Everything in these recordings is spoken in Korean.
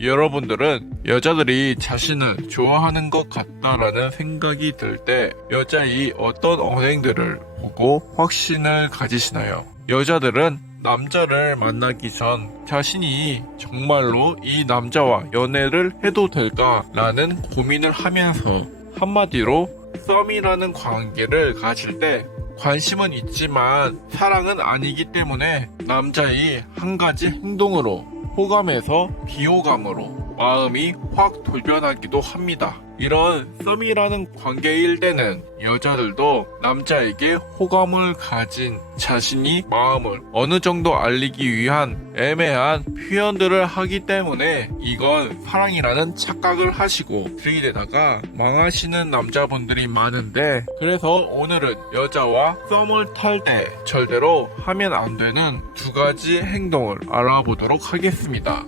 여러분들은 여자들이 자신을 좋아하는 것 같다라는 생각이 들 때 여자의 어떤 언행들을 보고 확신을 가지시나요? 여자들은 남자를 만나기 전 자신이 정말로 이 남자와 연애를 해도 될까라는 고민을 하면서 한마디로 썸이라는 관계를 가질 때 관심은 있지만 사랑은 아니기 때문에 남자의 한 가지 행동으로 호감에서 비호감으로 마음이 확 돌변하기도 합니다. 이런 썸이라는 관계일 때는 여자들도 남자에게 호감을 가진 자신이 마음을 어느 정도 알리기 위한 애매한 표현들을 하기 때문에 이건 사랑이라는 착각을 하시고 들이대다가 망하시는 남자분들이 많은데 그래서 오늘은 여자와 썸을 탈 때 절대로 하면 안 되는 두 가지 행동을 알아보도록 하겠습니다.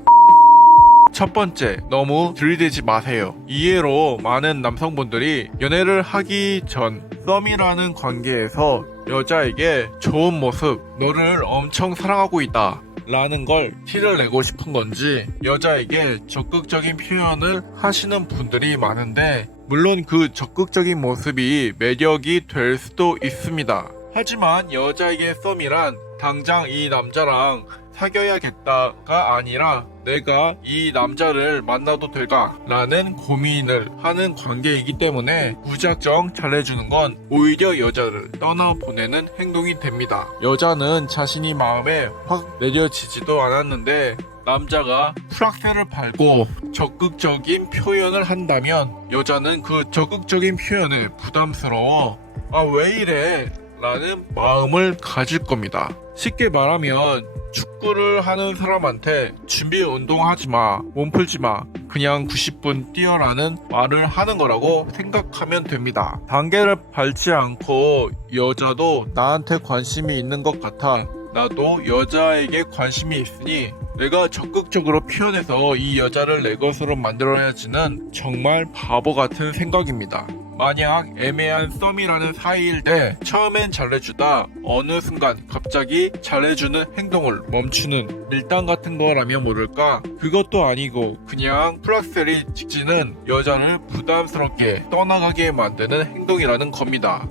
첫 번째, 너무 들이대지 마세요. 이해로 많은 남성분들이 연애를 하기 전 썸이라는 관계에서 여자에게 좋은 모습, 너를 엄청 사랑하고 있다. 라는 걸 티를 내고 싶은 건지 여자에게 적극적인 표현을 하시는 분들이 많은데 물론 그 적극적인 모습이 매력이 될 수도 있습니다. 하지만 여자에게 썸이란 당장 이 남자랑 사귀어야겠다가 아니라 내가 이 남자를 만나도 될까? 라는 고민을 하는 관계이기 때문에 무작정 잘해주는 건 오히려 여자를 떠나보내는 행동이 됩니다. 여자는 자신이 마음에 확 내려지지도 않았는데 남자가 프락셀을 밟고 적극적인 표현을 한다면 여자는 그 적극적인 표현에 부담스러워 아 왜 이래 라는 마음을 가질 겁니다. 쉽게 말하면 축구를 하는 사람한테 준비 운동하지 마, 몸 풀지 마, 그냥 90분 뛰어라는 말을 하는 거라고 생각하면 됩니다. 단계를 밟지 않고 여자도 나한테 관심이 있는 것 같아. 나도 여자에게 관심이 있으니 내가 적극적으로 표현해서 이 여자를 내 것으로 만들어야지는 정말 바보 같은 생각입니다. 만약 애매한 썸이라는 사이일 때 처음엔 잘해주다 어느 순간 갑자기 잘해주는 행동을 멈추는 밀당 같은 거라면 모를까 그것도 아니고 그냥 플락셀이 직진은 여자를 부담스럽게 떠나가게 만드는 행동이라는 겁니다.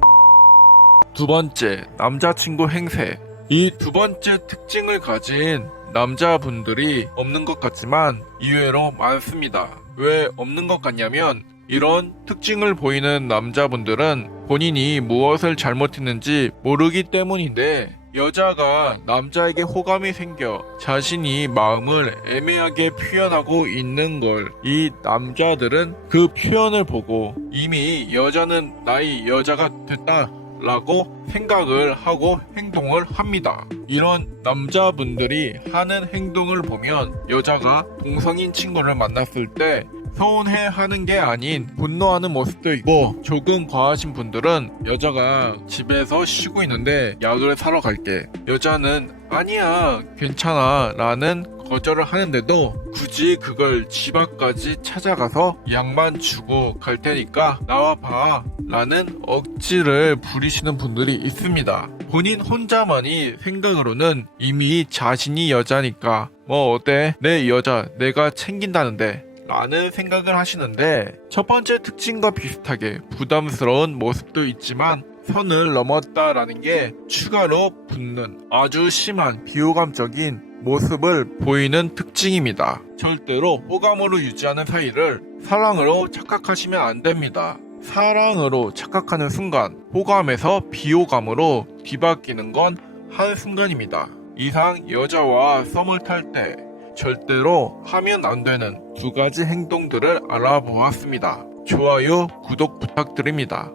두 번째, 남자친구 행세. 이 두 번째 특징을 가진 남자분들이 없는 것 같지만 의외로 많습니다. 왜 없는 것 같냐면 이런 특징을 보이는 남자분들은 본인이 무엇을 잘못했는지 모르기 때문인데 여자가 남자에게 호감이 생겨 자신이 마음을 애매하게 표현하고 있는 걸 이 남자들은 그 표현을 보고 이미 여자는 나의 여자가 됐다 라고 생각을 하고 행동을 합니다. 이런 남자분들이 하는 행동을 보면 여자가 동성인 친구를 만났을 때 서운해 하는 게 아닌 분노하는 모습도 있고 조금 과하신 분들은 여자가 집에서 쉬고 있는데 약을 사러 갈게. 여자는 아니야 괜찮아 라는 거절을 하는데도 굳이 그걸 집 앞까지 찾아가서 약만 주고 갈 테니까 나와봐 라는 억지를 부리시는 분들이 있습니다. 본인 혼자만이 생각으로는 이미 자신이 여자니까 뭐 어때 내 여자 내가 챙긴다는데 라는 생각을 하시는데 첫 번째 특징과 비슷하게 부담스러운 모습도 있지만 선을 넘었다라는 게 추가로 붙는 아주 심한 비호감적인 모습을 보이는 특징입니다. 절대로 호감으로 유지하는 사이를 사랑으로 착각하시면 안 됩니다. 사랑으로 착각하는 순간 호감에서 비호감으로 뒤바뀌는 건 한순간입니다. 이상 여자와 썸을 탈때 절대로 하면 안 되는 두 가지 행동들을 알아보았습니다. 좋아요, 구독 부탁드립니다.